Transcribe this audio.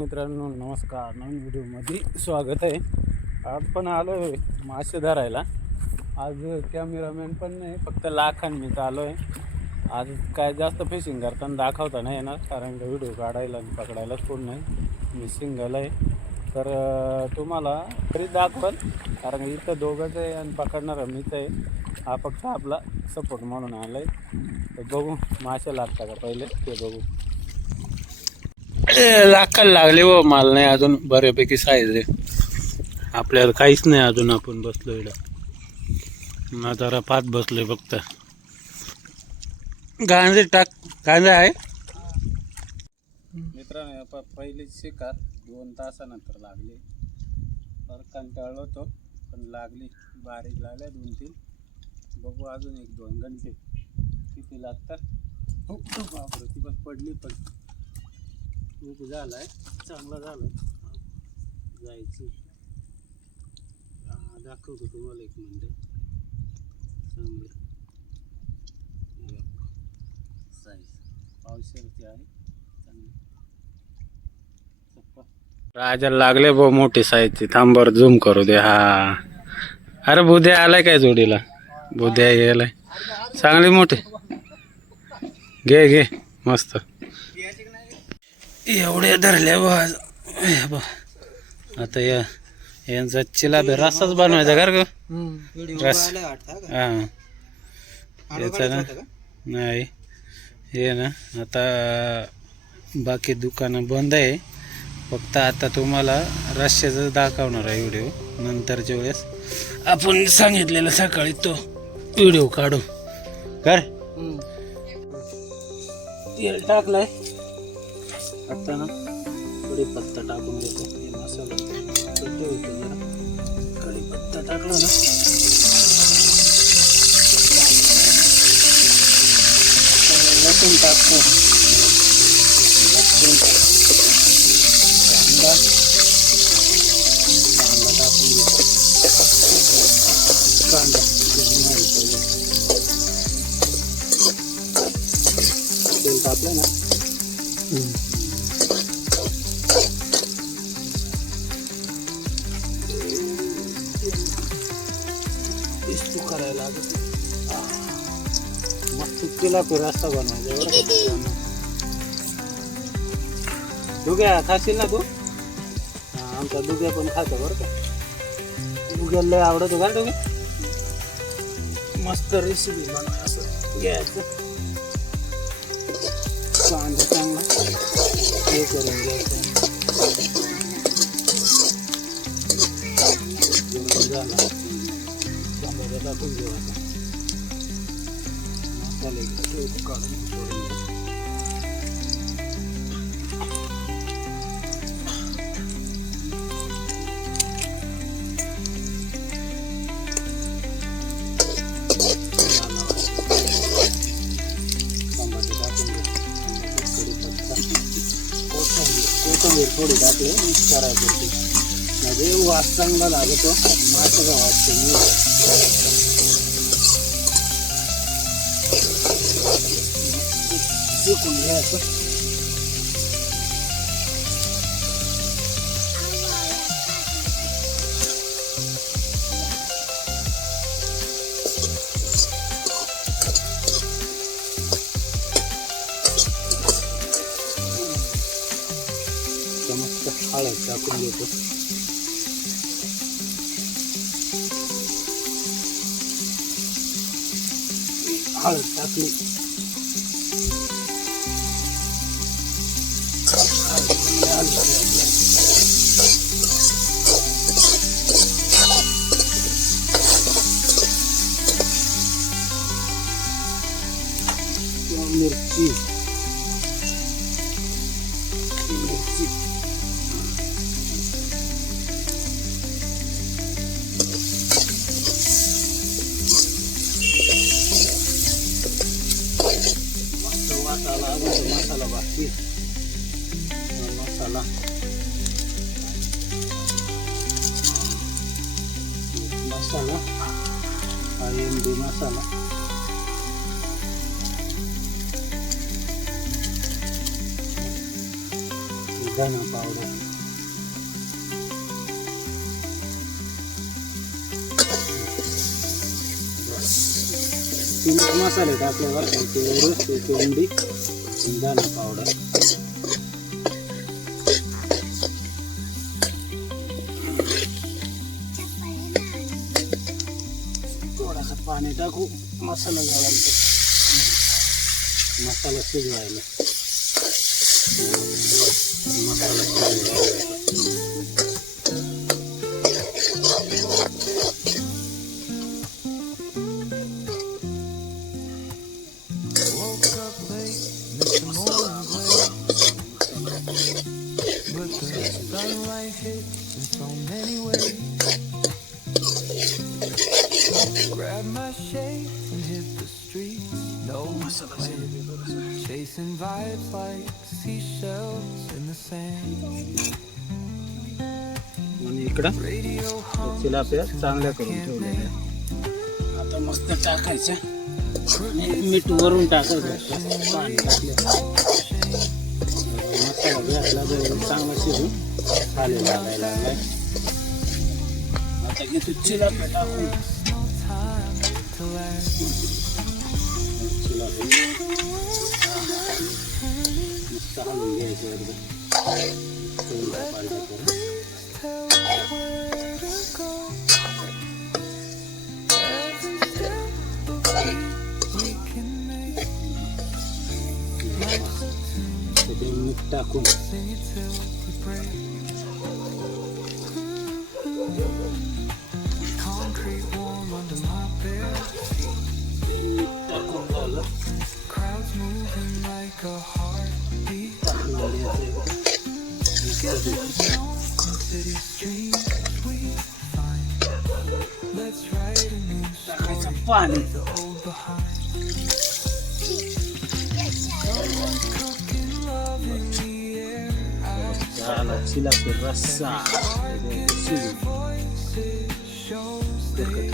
मित्रांनो नमस्कार. नवीन व्हिडिओमध्ये स्वागत आहे. आज पण आलो आहे मासे धरायला. आज कॅमेरामॅन पण नाही, फक्त लाखान मीच आलो आहे. आज काय जास्त फिशिंग करताना दाखवता नाही येणार, कारण व्हिडिओ काढायला आणि पकडायलाच कोण नाही. मी सिंगल आहे, तर तुम्हाला तरी दाखवल, कारण इथं दोघंच आहे आणि पकडणारा मीच आहे. हा फक्त आपला सपोर्ट म्हणून आला आहे. तर बघू मासे लागता का पहिले ते बघू. लाखाला लागले व माल नाही अजून, बऱ्यापैकी साईज आहे. आपल्याला काहीच नाही अजून. आपण बसलो इकडं जरा पाच बसलोय फक्त. गांजे टाक, गांजा आहे मित्रांनो. पहिली शिकार 2 तासानंतर लागली. तर कंटाळलो होतो पण लागली, बारीक लागल्या 2-3. बघू अजून 1-2 घंटे किती लागतात. बापरे, ती पण पडली, पण खूप झालाय, चांगला झालाय. जायची दाखवतो तुम्हाला 1 मिनिट. चांगली साईज पावशेरची आहे, चांगली. राजा लागले भाऊ, मोठी साईजची. थांबर झूम करू दे. हा, अरे बुध्या आलाय काय जोडीला? बुध्या गेलाय, चांगली मोठी. घे घे, मस्त. एवढे धरले बा. आता यांचा चिला रसाच बनवायचा का ग? रस हा याचा ना नाही, हे ना. आता बाकी दुकानं बंद आहे, फक्त आता तुम्हाला रश्श्याचं दाखवणार आहे व्हिडिओ. नंतरच्या वेळेस आपण सांगितलेलं सकाळी तो व्हिडिओ काढू. कर तेल टाकलंय आता ना. कढीपत्ता टाकून देतो. मसाला ठेवतो जरा. कढीपत्ता टाकला ना, लसूण टाकतो. लसूण, कांदा टाकून देतो. कांदा तेल टाकलं ना. करायला लागत मस्त. तिला रस्ता बनवायचा एवढं. दुग्या खाशील ना तू? आमचा दुग्या पण खातो बरं का. दुग्याला लय आवडतो का दुग्या? मस्त रेसिपी बनवाय. असं घ्यायचं, कांदा चांगला हे करून घ्यायचं. झाला टाकून घेऊ. आता मसाले काढून कोथिंबीर थोडी टाकली, मिक्स करायची. म्हणजे वास चांगला लागतो, माशाचा वास शिकून घ्यायचं. मस्त हळद टाकून घेतो. हळद टाकली, मिरची मस्त वाटायला. मसाला बाकी, मसाला मसाला IMD मसाला. धना पावडर, तीन मसाले टाकल्यावर त्याची अंडी, धना पावडर, थोडासा पाणी टाकू मसाला घालायचा, मसाला शिजवायला. मसाला शिजवायला Grab my shades and hit the streets. No plan. Chasing vibes like seashells in the sand. आणि इकडं Radio चिलाप्या चांगल्या करून ठेवलेल्या. आता मस्त टाकायच्या आणि मीठ वरून टाकायचं. पाणी टाकलं मसाला घातला जवळ चांगला शिजून खाली लागायला लागलाय. आता घेतो चिलाप्या टाकून, चिलाप्या मस्त हलवून घ्यायचं एकदम. पालटा करून मीठ टाकून crowds moving like a heartbeat. City streets we find. Let's write a new टाकायचं पाणी. the old behind. Someone's cooking love in the air. झाला चिलाप्या रस्सा. Voices shows they